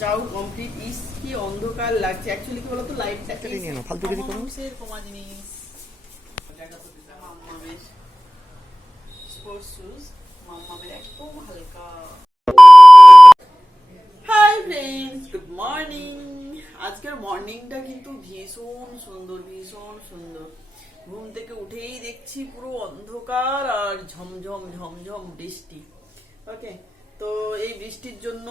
চাও কমপ্লিট। ইস কি অন্ধকার লাগছে অ্যাকচুয়ালি, কি বলতো লাইটটা ফালতু কিছু করো কমা জিনিস। মাম্মামের স্পোর্টস শুজ, মাম্মামের একদম হালকা। Hi friends, good morning. আজকের মর্নিংটা কিন্তু ভীষণ সুন্দর, ভীষণ সুন্দর। ঘুম থেকে উঠেই দেখছি পুরো অন্ধকার আর ঝমঝম ঝমঝম বৃষ্টি। ওকে, তো এই বৃষ্টির জন্য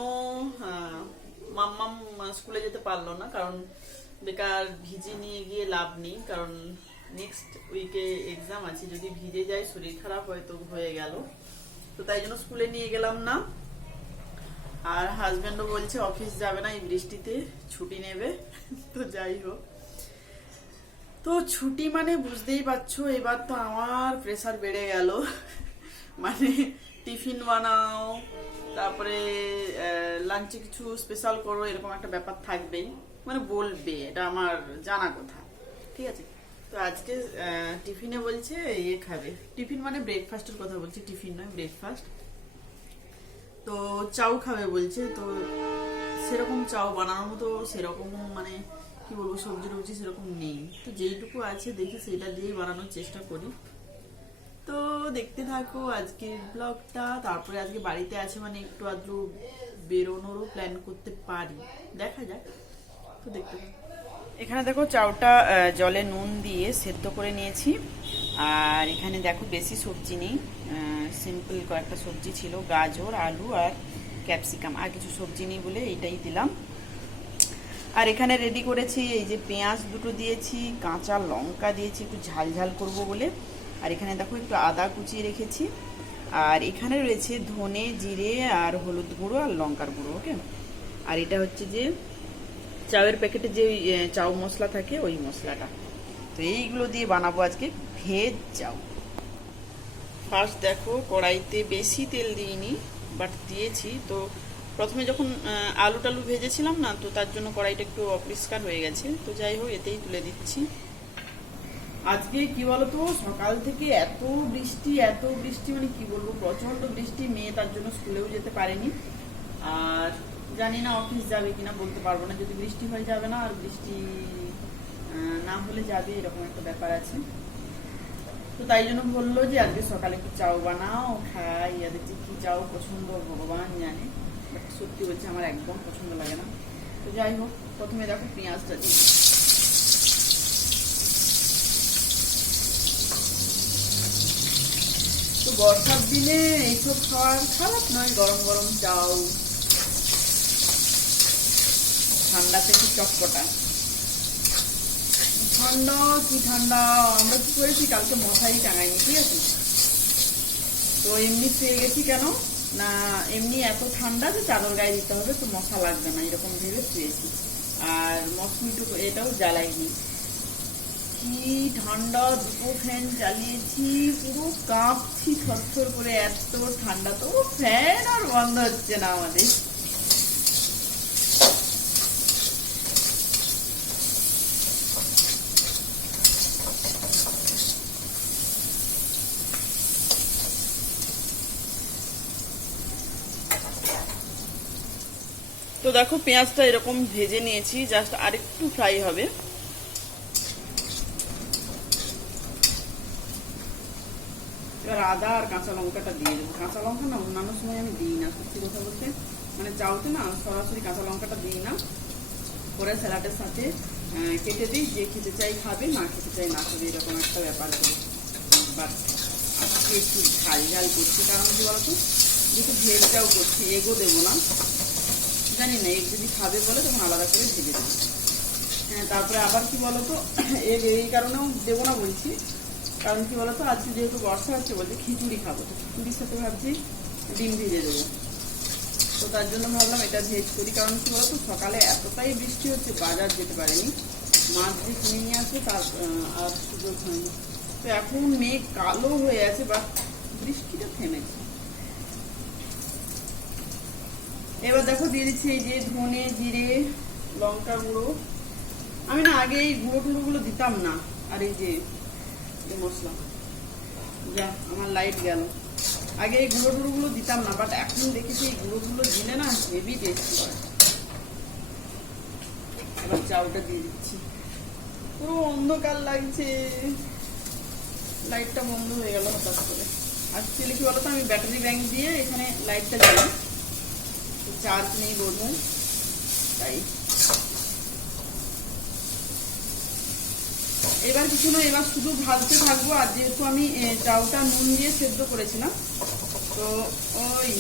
মাম্মাম স্কুলে যেতে পারলো না, কারণ বেকার ভিজে নিয়ে গিয়ে লাভ নেই, কারণ নেক্সট উইকে এক্সাম আছে। যদি ভিজে যায় শরীর খারাপ হয়তো হয়ে গেল, তো তাই জন্য স্কুলে নিয়ে গেলাম না। আর হাজব্যান্ডও বলছে অফিস যাবে না এই বৃষ্টিতে, ছুটি নেবে। তো যাই হোক, তো ছুটি মানে বুঝতেই পারছো, এবার তো আমার প্রেসার বেড়ে গেল। মানে টিফিন বানাও, তারপরে লাঞ্চে কিছু স্পেশাল করো, এরকম একটা ব্যাপার থাকবেই। মানে বলবে, এটা আমার জানা কথা, ঠিক আছে। তো আজকে টিফিনে বলছে ইয়ে খাবে, টিফিন মানে ব্রেকফাস্টের কথা বলছে, টিফিন নয় ব্রেকফাস্ট। তো চাউ খাবে বলছে, তো সেরকম চাউ বানানোর মতো সেরকম মানে কি বলবো সবজি টবজি সেরকম নেই, তো যেইটুকু আছে দেখি সেটা দিয়ে বানানোর চেষ্টা করি। তো দেখতে থাকো আজকের ব্লগটা। তারপরে আজকে বাড়িতে আছে মানে একটু আধটু বেরোনোরও প্ল্যান করতে পারি, দেখা যাক। তো দেখতে থাকো। এখানে দেখো চাউটা জলে নুন দিয়ে সেদ্ধ করে নিয়েছি। আর এখানে দেখো বেশি সবজি নেই, সিম্পল কয়েকটা সবজি ছিল, গাজর আলু আর ক্যাপসিকাম, আর কিছু সবজি নেই বলে এইটাই দিলাম। আর এখানে রেডি করেছি এই যে পেঁয়াজ দুটো দিয়েছি, কাঁচা লঙ্কা দিয়েছি একটু ঝাল ঝাল করব বলে। আর এখানে দেখো একটু আদা কুচিয়ে রেখেছি। আর এখানে রয়েছে ধনে জিরে আর হলুদ গুঁড়ো আর লঙ্কার গুঁড়ো। ওকে, আর এটা হচ্ছে যে চাউয়ের প্যাকেটে যে চাউ মশলা থাকে ওই মশলাটা। তো এইগুলো দিয়ে বানাবো আজকে ভেজ চাউ। ফার্স্ট দেখো কড়াইতে বেশি তেল দিইনি, বাট দিয়েছি। তো প্রথমে যখন আলু টালু ভেজেছিলাম না, তো তার জন্য কড়াইটা একটু অপরিষ্কার হয়ে গেছে। তো যাই হোক, এতেই তুলে দিচ্ছি। আজকে কি বলতো, সকাল থেকে এত বৃষ্টি মানে কি বলবো, প্রচন্ড বৃষ্টি। মেয়ে তার জন্য স্কুলেও যেতে পারেনি, আর জানি না অফিস যাবে কিনা বলতে পারবো না। যদি বৃষ্টি হয়ে যাবে না, আর বৃষ্টি না হলে যাবে, এরকম একটা ব্যাপার আছে। তো তাই জন্য বললো যে আজকে সকালে একটু চাউ বানাও, খাই। আর যে কি চাউ পছন্দ ভগবান জানে, বাট সত্যি বলছে আমার একদম পছন্দ লাগে না। তো যাই হোক, প্রথমে দেখো পেঁয়াজটা দিই। তো বর্ষার দিনে এইসব খাওয়ার খারাপ নয়, গরম গরম চাউ, ঠান্ডাতে একটু চটপটা। ঠান্ডা কি ঠান্ডা, আমরা কি করেছি কালকে মশারি টাঙাইনি, ঠিক আছে। তো এমনি শুয়ে গেছি, কেন না এমনি এত ঠান্ডা যে চাদর গায়ে দিতে হবে, তো মশা লাগবে না এরকম ভেবে শুয়েছি। আর মশমিটু এটাও জ্বালাইনি। কি ঠান্ডা, দুটো ফ্যান চালিয়েছি, পুরো কাঁপছি থরথর করে, এত ঠান্ডা। তো ফ্যান আর বন্ধ হচ্ছে না আমাদের। তো দেখো পেঁয়াজটা এরকম ভেজে নিয়েছি, জাস্ট আরেকটু ফ্রাই হবে। এবার আদা আর কাঁচা লঙ্কাটা দিয়ে দেবো। কাঁচা লঙ্কা না অন্যান্য সময় আমি দিই না, সত্যি কথা বলতে। মানে চাউতে না সরাসরি কাঁচা লঙ্কাটা দিই না, পরে স্যালাডের সাথে কেটে দিই। যে খেতে চাই খাবে, না খেতে চাই না খাবে, এরকম একটা ব্যাপার করে। বাট আজকে একটু ঝাল ঝাল করছি, কারণ কি বলতো, যেহেতু ভেজটাও করছি, এগও দেবো না। জানি না এগ যদি খাবে বলে তখন আলাদা করে ভেজে দেবো। হ্যাঁ, তারপরে আবার কি বলতো, এগ এই কারণেও দেবো না বলছি, কারণ কি বলতো আজকে যেহেতু বর্ষা হচ্ছে বলছে খিচুড়ি খাবো, তো খিচুড়ির সাথে ভাবছি ডিম ভেজে দেবো। তো তার জন্য ভাবলাম এটা ভেজ করি। কারণ কি বলতো, সকালে এতটাই বৃষ্টি হচ্ছে, বাজার যেতে পারেনি, মাছ যে কিনে নিয়ে আসবে তার আর সুযোগ হয়নি। তো এখন মেঘ কালো হয়ে আছে, বা বৃষ্টিটা থেমেছে। এবার দেখো দিয়ে দিচ্ছি এই যে ধনে জিরে লঙ্কা গুঁড়ো। আমি না আগে এই গুঁড়ো টুড়োগুলো দিতাম না। আর এই যে মশলা, যা আমার লাইট গেল, আগে এই গুঁড়ো টুড়োগুলো দিতাম না, বাট এখন দেখেছি এই গুঁড়োগুলো দিলে না হেভি টেস্টি হয়। চাউটা দিয়ে দিচ্ছি। পুরো অন্ধকার লাগছে, লাইটটা বন্ধ হয়ে গেল হঠাৎ করে। অ্যাকচুয়ালি কি বলতো, আমি ব্যাটারি ব্যাংক দিয়ে এখানে লাইটটা জ্বালাই, চার্জ নেই বোধ হয়, তাই। এবার কিছু না, এবার শুধু ভাজতে থাকবো। আর যেহেতু আমি চাউটা নুন দিয়ে সেদ্ধ করেছিলাম, তো ওই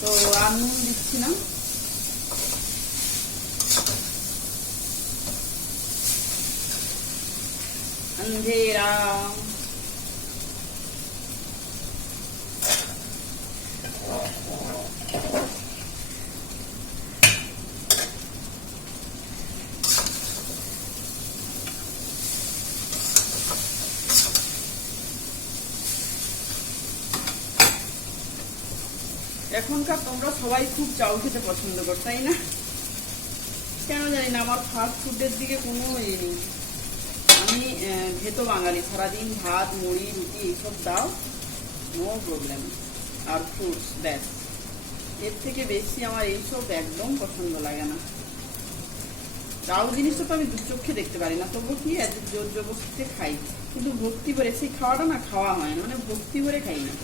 তো আর নুন দিচ্ছি না। अंधेरा এখনকার তোমরা সবাই খুব চাউ খেতে পছন্দ করো, তাই না? কেন জানি না, আমার ফাস্ট ফুডের দিকে কোনো ইয়ে নেই। আমি ভেতো বাঙালি, সারাদিন ভাত মুড়ি রুটি এইসব দাও, নো প্রবলেম। আর ফ্রুটস, ব্যাস। এর থেকে বেশি আমার এইসব একদম পছন্দ লাগে না। চাউ জিনিসটা তো আমি দু চোখে দেখতে পারি না, তবু কি এত জোর জবরদস্তিতে খাই। কিন্তু ভক্তি করে সেই খাওয়াটা না খাওয়া হয় না, মানে ভক্তি করে খাই না।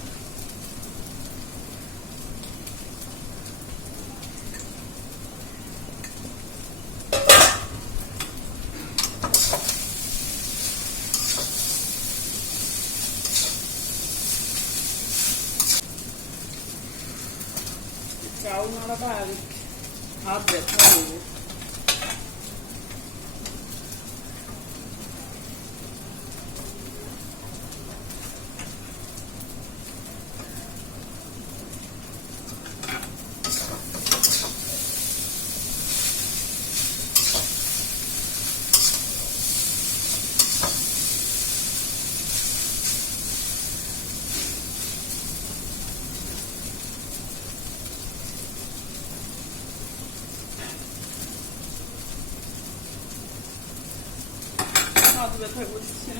চাউ নাড়াটা আর হাত ব্যথা হয়ে যাবে। হাত ব্যথা করছে।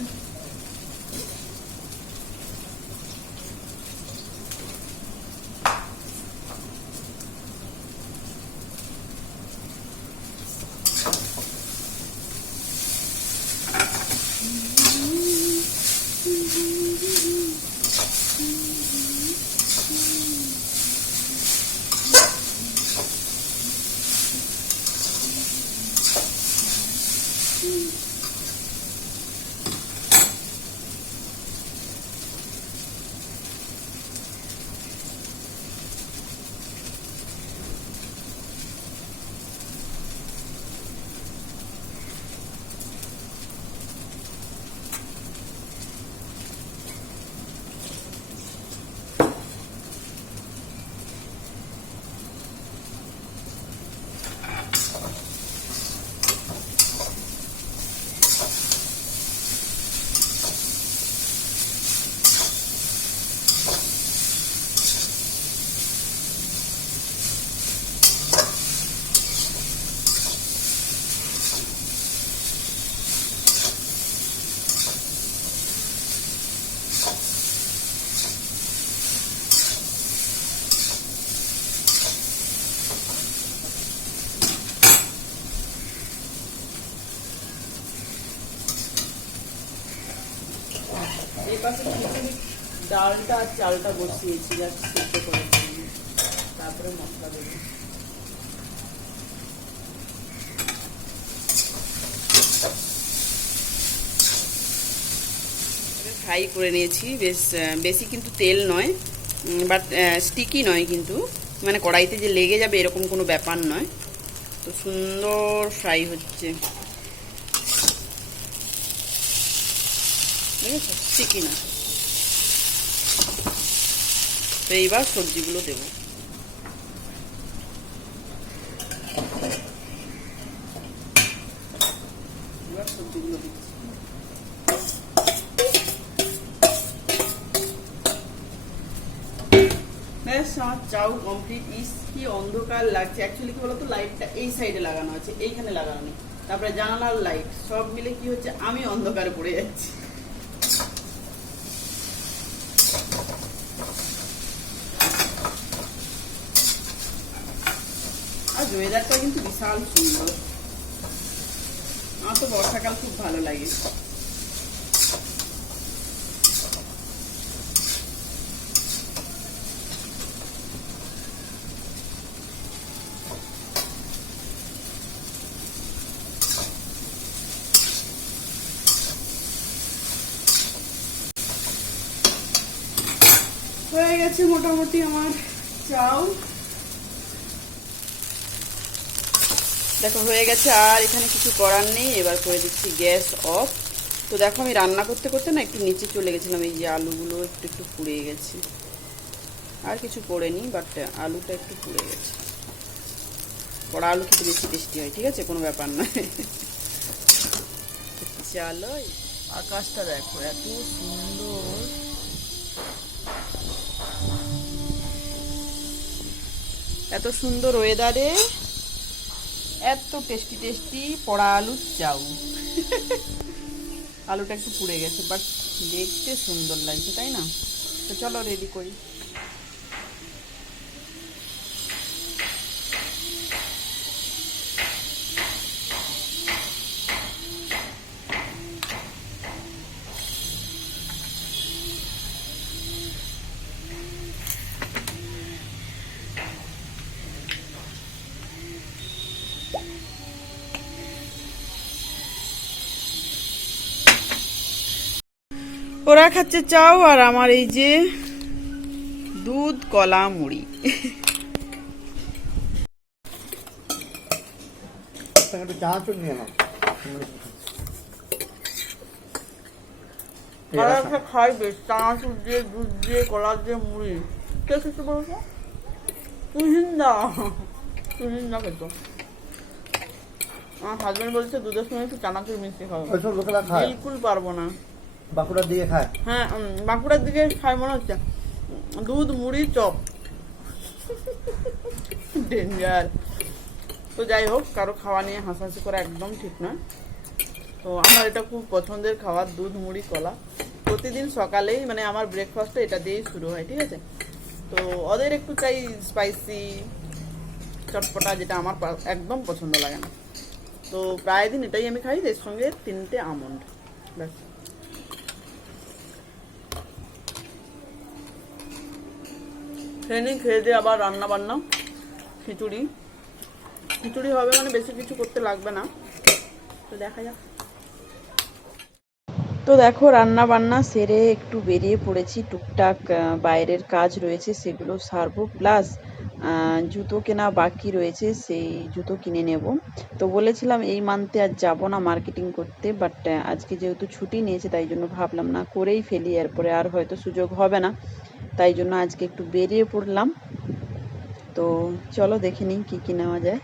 এই পাশে খিচুড়ি ডালটা আর চালটা বসিয়েছি, জাস্ট সিদ্ধ করে তারপরে মশলা দেবো। ফ্রাই করে নিয়েছি, বেশি কিন্তু তেল নয়, বাট স্টিকি নয় কিন্তু, মানে কড়াইতে যে লেগে যাবে এরকম কোনো ব্যাপার নয়। তো সুন্দর ফ্রাই হচ্ছে, ঠিক আছে, স্টিকি না। তো এইবার সবজিগুলো দেবো। এবার সবজিগুলো দিচ্ছি। ব্যাস, আমার চাউ কমপ্লিট। ইস কি অন্ধকার লাগছে। অ্যাকচুয়ালি কি বলতো, লাইটটা এই সাইডে লাগানো আছে, এইখানে লাগানো নেই। তারপরে জানালার লাইট সব মিলে কি হচ্ছে, আমি অন্ধকারে পড়ে যাচ্ছি। আর ওয়েদারটা কিন্তু বিশাল সুন্দর। আমার তো বর্ষাকাল খুব ভালো লাগে। হয়ে গেছে মোটামুটি আমার চাউ, দেখো হয়ে গেছে। আর এখানে কিছু করার নেই, এবার করে দিচ্ছি গ্যাস অফ। তো দেখো আমি রান্না করতে করতে না একটু নিচে চলে গেছিলাম, এই যে আলুগুলো একটু একটু পুড়ে গেছে, আর কিছু পড়েনি, বাট আলুটা একটু পুড়ে গেছে। পোড়া আলু খেতে বেশি টেস্টি হয়, ঠিক আছে, কোনো ব্যাপার না। চলো, আকাশটা দেখো এত সুন্দর, এত সুন্দর ওয়েদারে এত টেস্টি টেস্টি পোড়া আলুর চাউ। আলুটা একটু পুড়ে গেছে, বাট দেখতে সুন্দর লাগছে, তাই না? তো চলো রেডি করি। ওরা খাচ্ছে চাও, আর আমার এই যে দুধ কলা মুড়ি। খাই বেশ, চানাচুর দিয়ে, দুধ দিয়ে, কলা দিয়ে মুড়ি। কে খেতে বলছো? তুহিন্দা খেত। আমার হাজবেন্ড বলছে দুধের সঙ্গে একটু চানাচুর মিশিয়ে খাবো। বিলকুল পারবো না। বাঁকুড়ার দিকে খায়? হ্যাঁ, বাঁকুড়ার দিকে খায় মনে হচ্ছে। দুধ মুড়ি চপ, ডেঞ্জার। তো যাই হোক, কারো খাওয়া নিয়ে হাসাহাসি করা একদম ঠিক নয়। তো আমার এটা খুব পছন্দের খাবার, দুধ মুড়ি কলা। প্রতিদিন সকালেই মানে আমার ব্রেকফাস্টটা এটা দিয়েই শুরু হয়, ঠিক আছে। তো ওদের একটু চাই স্পাইসি চটপটা, যেটা আমার একদম পছন্দ লাগে না। তো প্রায় দিন এটাই আমি খাই, এর সঙ্গে 3টে আমন্ড, ব্যাস। খেয়ে দিয়ে আবার রান্না বান্না, খিচুড়ি হবে, মানে বেশি কিছু করতে লাগবে না। তো দেখা যাক। তো দেখো রান্না বান্না সেরে একটু বেরিয়ে পড়েছি, টুকটাক বাইরের কাজ রয়েছে সেগুলো সারবো, প্লাস জুতো কেনা বাকি রয়েছে, সেই জুতো কিনে নেব। তো বলেছিলাম এই মান্থে আর যাব না মার্কেটিং করতে, বাট আজকে যেহেতু ছুটি নিয়েছে তাই জন্য ভাবলাম না করেই ফেলি, এরপরে আর হয়তো সুযোগ হবে না, তাই জন্য আজকে একটু বেরিয়ে পড়লাম। তো চলো দেখে নিই কী কী নেওয়া যায়।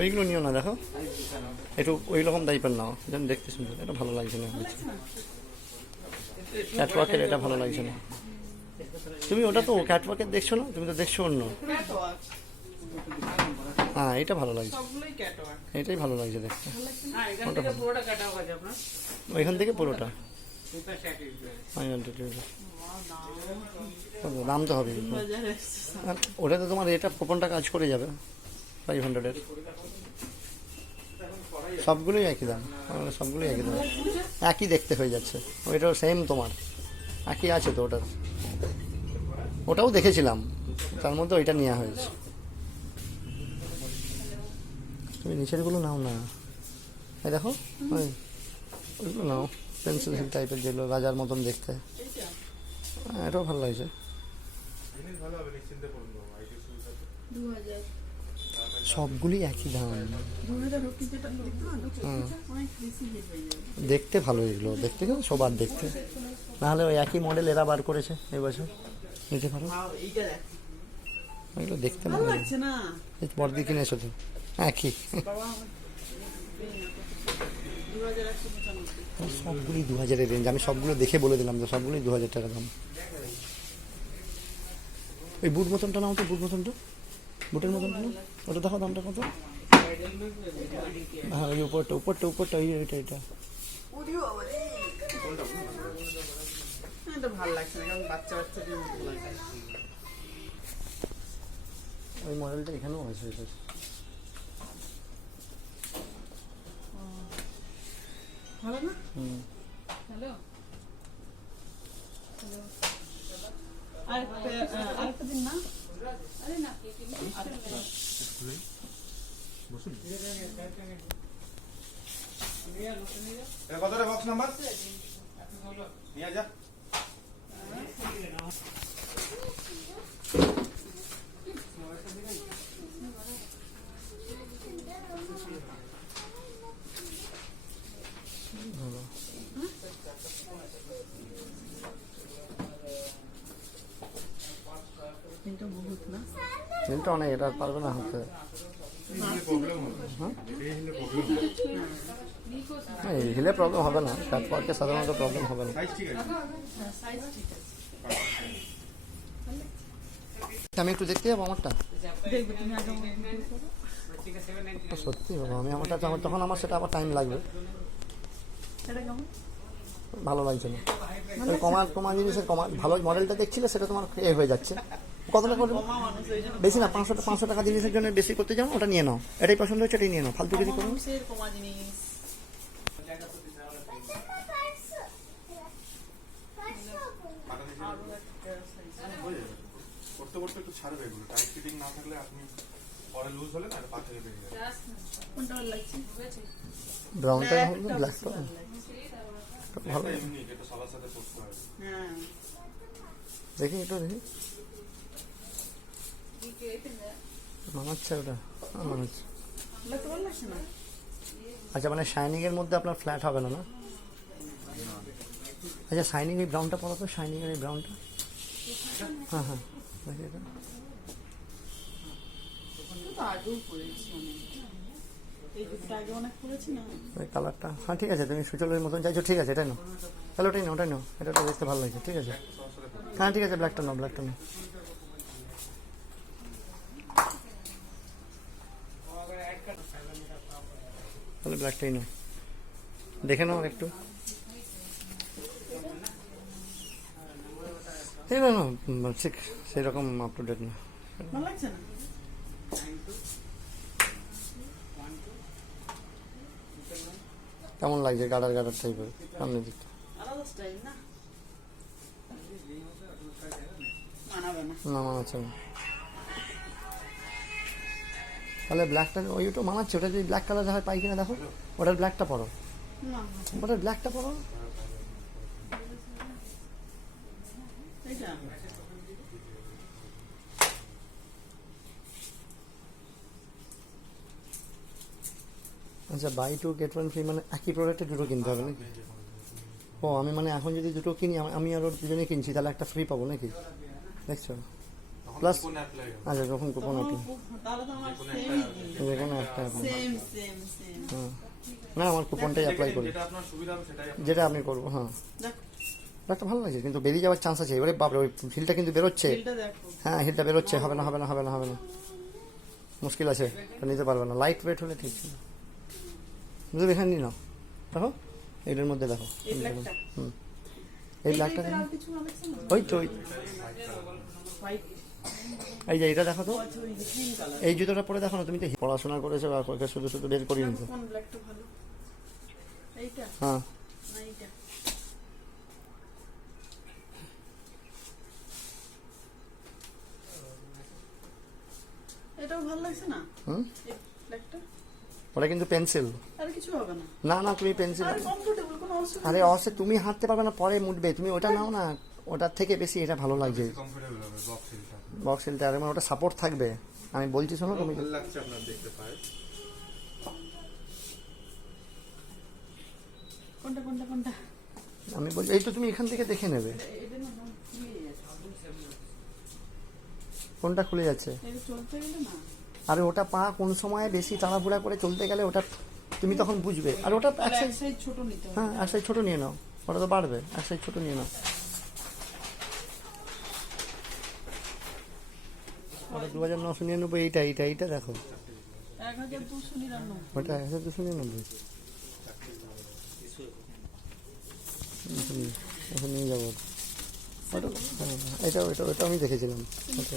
ওইগুলো নিও না, দেখো একটু ওই রকম টাইপের নাও, যেন দেখতে সুন্দর। এটা ভালো লাগছে না, ক্যাটওয়াকের এটা ভালো লাগছে না। তুমি ওটা তো ক্যাটওয়াকের দেখছো না, তুমি তো দেখছো অন্য। হ্যাঁ, এটা ভালো লাগছে, এটাই ভালো লাগছে দেখতে। ওইখান থেকে পুরোটা দাম তো হবে, ওটা তো তোমার এটা কুপনটা কাজ করে যাবে 500-এর। সবগুলোই একই দাম, সবগুলোই একই দাম, একই দেখতে হয়ে যাচ্ছে। ওইটাও সেম তোমার একই আছে তো, ওটাও দেখেছিলাম, তার মধ্যে ওইটা নেওয়া হয়েছে। তুমি নিচেরগুলো নাও না, এই দেখো ওইগুলো নাও, পেন্সিল হিল টাইপের, যেগুলো রাজার মতন দেখতে। হ্যাঁ, এটাও ভালো লাগছে। সবগুলি একই দাম, দেখতে ভালো, এগুলো দেখতে কিন্তু সবার দেখতে, নাহলে ওই একই মডেল এরা বার করেছে এবছর, নিতে পারো। এগুলো দেখতে ভালো ভালো লাগছে না এই বড়দি কিনে এসেছো হ্যাঁ কি বাবা আমার 2195 সবগুলোই 2000-এর রেঞ্জ। আমি সবগুলো দেখে বলে দিলাম তো সবগুলোই 2000 টাকা দাম। ওই বুট মতনটা নাও তো, বুট মতনটা, বুটের মতনটা নাও, ওটা দেখো দামটা কত। হ্যাঁ ওই উপরটা উপরটা উপরটা ওই এটা এটা ওরিও বাবা রে এটা ভালো লাগছে না কারণ বাচ্চা বাচ্চাদের মতো লাগছে ওই মডেলটা এখানেও আছে এটা। ভালো না হুম হ্যালো আরেকটা দিন না আরে না কত রে বক্স নাম্বার নিয়ে যা কিন্তু বহুত না চিন্তা অনেক, এটা আর পারবে না হাতে। হ্যাঁ এই হিলে প্রবলেম হবে না, কাট পার্কে সাধারণত প্রবলেম হবে না। সাইজ ঠিক আছে সাইজ ঠিক আছে আমি একটু দেখতে যাবো আমারটা। দেখবে তুমি আগে সত্যি বাবা আমি আমারটা তখন আমার সেটা আবার টাইম লাগবে, এটা কেমন ভালো লাগছে না। ওই কমা জিনিসের ভালো মডেলটা দেখছিলে সেটা তোমার এ হয়ে যাচ্ছে। কত টাকা করবে? কমা মানুষ ওই জন্য বেশি না, 500 টাকা জিনিসের জন্য বেশি করতে যাও, ওটা নিয়ে নাও। এটাই পছন্দ হচ্ছে এটাই নিয়ে নাও, ফালতু কিছু করো। মানুষের কমা জিনিস করতে করতে একটু ছাড়বে এগুলো, টাইট ফিটিং না থাকলে আপনি পরে লুজ হলে না পা থেকে বেরিয়ে যাবে। কোনটা ভালো লাগছে ব্রাউনটা হবে না, ব্ল্যাকটা ভালো। একটা ইউনিক, এটা সবার সাথে পোস্ট করা যায়। হ্যাঁ দেখি একটু দেখি মানাচ্ছে ওটা, মানাচ্ছে। লাগতে ভালো লাগছে না আচ্ছা মানে শাইনিং এর মধ্যে আপনার ফ্ল্যাট হবে না, না? আচ্ছা শাইনিং এই ব্রাউনটা পড়ো তো, শাইনিং এর এই ব্রাউনটা। হ্যাঁ হ্যাঁ দেখি এটা। তো আগেও পড়েছি অনেক এই দুটো আগে অনেক পড়েছি না ওই কালারটা হ্যাঁ ঠিক আছে, তুমি সুচলের মতন চাইছো, ঠিক আছে এটাই নাও, তাহলে ওটাই নাও, ওটাই নাও, এটা দেখতে ভালো লাগছে, ঠিক আছে। হ্যাঁ ঠিক আছে ব্ল্যাকটা নাও, ব্ল্যাকটা নাও। তাহলে ব্ল্যাকটাই নাও, দেখে নাও একটু। এই না না ঠিক সেরকম আপ টু ডেট না। ভালো লাগছে না কেমন লাগছে গাডার গাডার টাইপের সামনে দিকটা? আলাদা স্টাইল না মানাবে না না মানাচ্ছে না। তাহলে ব্ল্যাকটা ওইটা মানাচ্ছে, ওটা যদি ব্ল্যাক কালার হয় পাই কিনা দেখো, ওটার ব্ল্যাকটা পরো, না ওটার ব্ল্যাকটা পরো। এইটা আচ্ছা buy two get one free মানে একই প্রোডাক্টে দুটো কিনতে হবে নাকি? ও আমি মানে এখন যদি দুটো কিনি, আমি আর ওর দুজনে কিনছি, তাহলে একটা ফ্রি পাবো নাকি? দেখছো প্লাস কোন অ্যাপ্লাই হবে? আচ্ছা যখন কুপন আপনি তাহলে তো আমার সেমই যে কোনো একটা apply। সেম সেম সেম হ্যাঁ না আমার কুপনটাই অ্যাপ্লাই করি, যেটা আপনার সুবিধা হবে সেটাই আপনি যেটা আমি করবো। হ্যাঁ দেখ একটা ভালো লাগছে কিন্তু বেরিয়ে যাওয়ার চান্স আছে এবারে, বাপরে ওই হিলটা কিন্তু বেরোচ্ছে। বিলটা দেখো হ্যাঁ হিলটা বেরোচ্ছে, হবে না হবে না হবে না হবে না, মুশকিল আছে, এটা নিতে পারবে না। লাইট ওয়েট হলে ঠিক ছিল, বুঝলি? এখানে নিয়ে নাও, দেখো এইটার মধ্যে দেখো। এই ব্ল্যাকটা হুম এই ব্ল্যাকটা আর কিছু ভালো লাগছে না ওই তো হোয়াইট এই যে এটা দেখো তো, আছে ওই গ্রিন কালার এই জুতোটা পরে দেখো না, তুমি তো পড়াশোনা করেছো বা কয়েকটা শুধু শুধু বের করিয়ে নিতো। কোন ব্ল্যাকটা ভালো এইটা হ্যাঁ না এইটা এটাও ভালো লাগছে না হুম এই ব্ল্যাকটা ওটা কিন্তু পেন্সিল, আর কিছু হবে না না না তুমি পেন্সিল, আর কমফোর্টেবল কোনো অসুবিধা আরে অবশ্যই তুমি হাঁটতে পারবে না, পরে মুটবে, তুমি ওটা নাও না, ওটার থেকে বেশি এটা ভালো লাগছে কমফোর্টেবল হবে বক্স হিলটা। বক্স হিলটা, আর মানে ওটা সাপোর্ট থাকবে। আমি বলছি শোনো তুমি, ভালো লাগছে আপনার দেখতে পায়। কোনটা কোনটা কোনটা আমি বলছি এই তো তুমি এখান থেকে দেখে নেবে। এটা না খুলে যাচ্ছে কোনটা খুলে যাচ্ছে? এই চলতে গেলে না আরে ওটা পা কোন সময় বেশি তাড়াহুড়া করে চলতে গেলে ওটা তুমি তখন বুঝবে। আর ওটা এক এক সাইজ, সাইজ ছোট নিতে হবে। হ্যাঁ এক সাইজ ছোট নিয়ে নাও, ওটা তো বাড়বে, এক সাইজ ছোট নিয়ে নাও। ওটা 2999, এইটা দেখো, 1299। ওটা 1299। এখন নিয়ে যাবো ওটা। হ্যাঁ, এটা আমি দেখেছিলাম। ওটা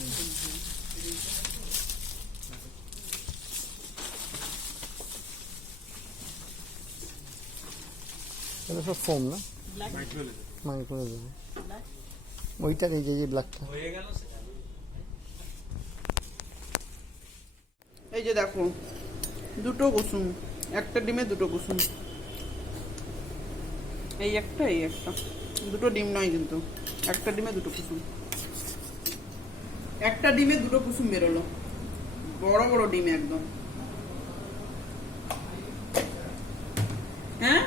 এটা সব ফোম না, মাইক্রো দেবো ওইটার, এই যে ব্ল্যাকটা। এই যে দেখো, দুটো কুসুম, একটা ডিমে দুটো কুসুম, এই একটা এই একটা, দুটো ডিম নয় কিন্তু, একটা ডিমে দুটো কুসুম, একটা ডিমে দুটো কুসুম বেরোলো, বড় বড় ডিম একদম। হ্যাঁ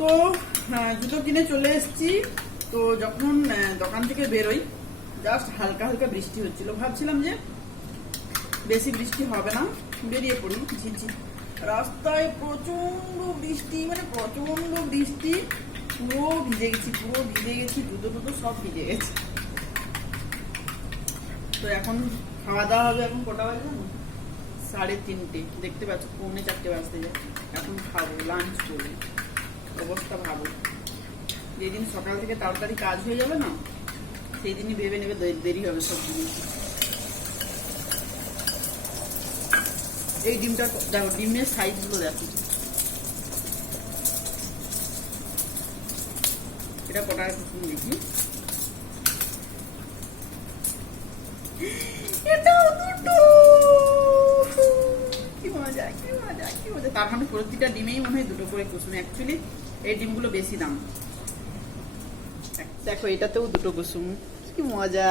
তো জুতো কিনে চলে এসেছি। তো যখন দোকান থেকে বেরোই, জাস্ট হালকা হালকা বৃষ্টি হচ্ছিল, ভাবছিলাম যে বেশি বৃষ্টি হবে না, বেরিয়ে পড়ি। ঝিরঝির রাস্তায় প্রচন্ড বৃষ্টি, মানে প্রচন্ড বৃষ্টি, পুরো ভিজে গেছি, জুতো সব ভিজে গেছে। তো এখন খাওয়া দাওয়া হবে। এখন কটা বাজে জানো? 3:30, দেখতে পাচ্ছ 3:45 বাজতে যায়। এখন খাবো, লাঞ্চ করবো। অবস্থা ভাবো, যেদিন সকাল থেকে তাড়াতাড়ি কাজ হয়ে যাবে না, সেই দিনই ভেবে নেবে দেরি হবে সব জিনিস। এই ডিমটা দেখো, ডিমের সাইজ গুলো দেখো, এটা কটা কুসুম দেখি, এটাও দুটো, কি মজা। তার মানে প্রতিটা ডিমেই মনে হয় দুটো করে কুসুম। অ্যাকচুয়ালি এই ডিমগুলো বেশি দাম। দেখো এটাতেও দুটো কুসুম, কি মজা।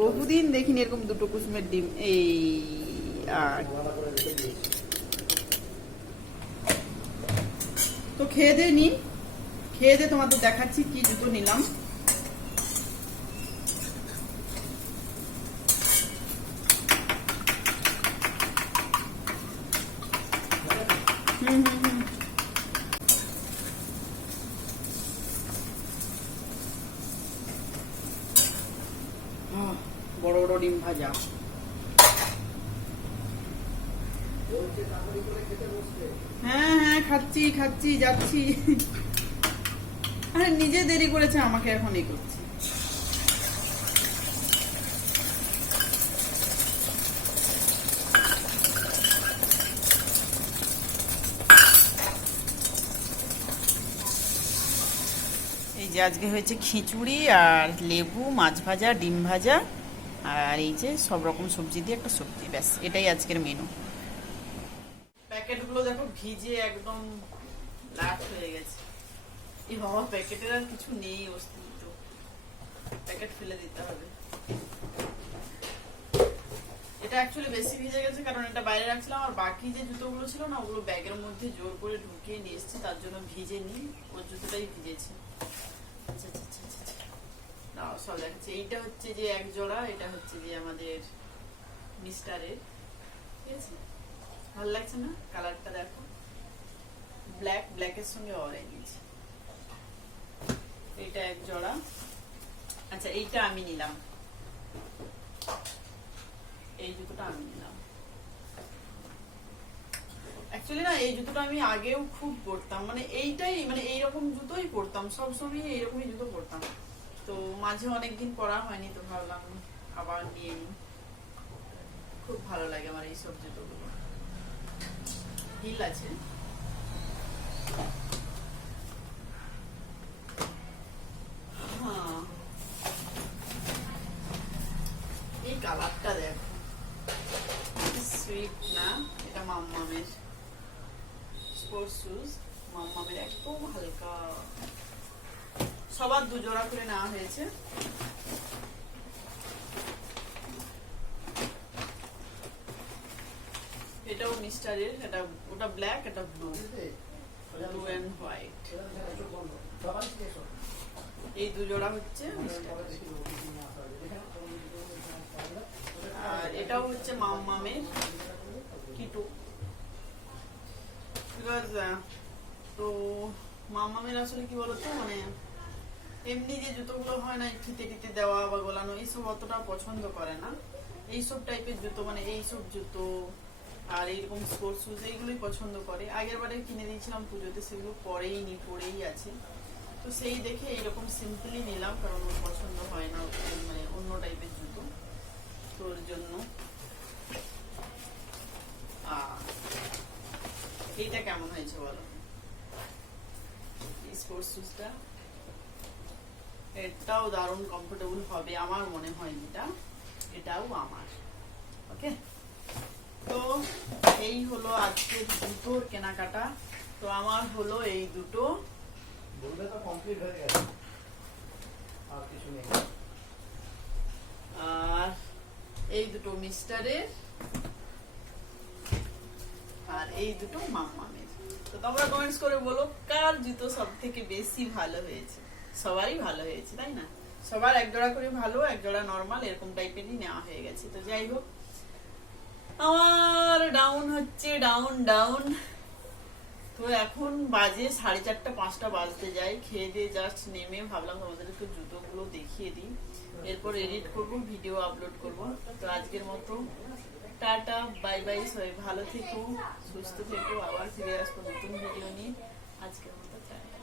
বহুদিন দেখিনি এরকম দুটো কুসুমের ডিম। এই আর তো খেয়ে দিয়ে তোমাদের দেখাচ্ছি কি জুতো নিলাম। বড় বড় ডিম ভাজা। হ্যাঁ খাচ্ছি যাচ্ছি। আরে নিজে দেরি করেছে, আমাকে এখন এই করছি। এই যে আজকে হয়েছে খিচুড়ি আর লেবু, মাছ ভাজা, ডিম ভাজা, আর এই যে সব রকম সবজি দিয়ে একটা সবজি, ব্যাস এটাই আজকের মেনু। প্যাকেটগুলো দেখো ভিজে একদম লাট হয়ে গেছে। এই বাবা, প্যাকেটের আর কিছু নেই অস্তিত্ব, প্যাকেট ফেলে দিতে হবে। এটা অ্যাকচুয়ালি বেশি ভিজে গেছে কারণ এটা বাইরে রাখছিলাম, আর বাকি যে জুতোগুলো ছিল না, ওগুলো ব্যাগের মধ্যে জোর করে ঢুকিয়ে নিয়ে এসেছি, তার জন্য ভিজে নি, ওর জুতোটাই ভিজেছে। সব দেখাচ্ছে। এইটা হচ্ছে যে এক জোড়া, এটা হচ্ছে যে আমাদের মিস্টারের, ঠিক আছে? ভালো লাগছে না কালারটা? দেখো, ব্ল্যাকের সঙ্গে অরেঞ্জ। এটা এক জোড়া। আচ্ছা, এইটা আমি নিলাম, এই জুতোটা আমি নিলাম। অ্যাকচুয়ালি না, এই জুতোটা আমি আগেও খুব পরতাম, মানে এইটাই, মানে এইরকম জুতোই পরতাম সবসময়, এইরকমই জুতো পরতাম। তো মাঝে অনেকদিন পরা হয়নি, তো ভাবলাম আবার নিয়ে নিই। খুব ভালো লাগে আমার এইসব জুতোগুলো। হিল আছে, হ্যাঁ। এই কালারটা দেখো, সুইট না? এটা মাম্মামের স্পোর্টস শুজ, মাম্মামের একদম হালকা। সবার 2 জোড়া করে নেওয়া হয়েছে। এটাও মিস্টারের, এটা ওটা ব্ল্যাক, এটা ব্লু, ব্লু অ্যান্ড হোয়াইট। এই দু জোড়া হচ্ছে মিস্টারের। আর এটাও হচ্ছে মামের কিটো। বিকজ তো মামের আসলে কি বলতো, মানে এমনি যে জুতোগুলো হয় না ফিতে টিতে দেওয়া বা গোলানো, এইসব অতটা পছন্দ করে না। এইসব টাইপের জুতো, মানে এইসব জুতো আর এইরকম স্পোর্টস শুজ এইগুলোই পছন্দ করে। আগের বারে কিনে দিয়েছিলাম পুজোতে, সেগুলো পরেই আছে। তো সেই দেখে এইরকম সিম্পলি নিলাম, কারণ ওর পছন্দ হয় না মানে অন্য টাইপের জুতো, তোর জন্য। এইটা কেমন হয়েছে বলো, স্পোর্টস শুজটা? এটাও দারুণ কমফোর্টেবল হবে আমার মনে হয়, এটাও আমার। ওকে, তো এই হলো আজকের জুতোর কেনাকাটা। তো আমার হলো এই দুটো, বলবে তো কমপ্লিট হয়ে গেছে, আর কিছু নেই। আর এই দুটো মিস্টারের, আর এই দুটো মাম্মামের। তো তোমরা কমেন্টস করে বলো কার জুতো সব থেকে বেশি ভালো হয়েছে। সবারই ভালো হয়েছে, তাই না? সবার এক জোড়া করে ভালো, এক জোড়া নর্মাল, এরকম টাইপেরই নেওয়া হয়ে গেছে। তো যাই হোক, আমার ডাউন হচ্ছে, ডাউন। তো এখন বাজে 4:30 5টা বাজতে যায়। খেয়ে দিয়ে জাস্ট নেমে ভাবলাম তোমাদের একটু জুতোগুলো দেখিয়ে দিই, এরপর এডিট করব, ভিডিও আপলোড করব। তো আজকের মতো টাটা, বাই বাই। সবাই ভালো থেকো, সুস্থ থেকো। আবার ফিরে আসবো নতুন ভিডিও নিয়ে। আজকের মতো টাটা।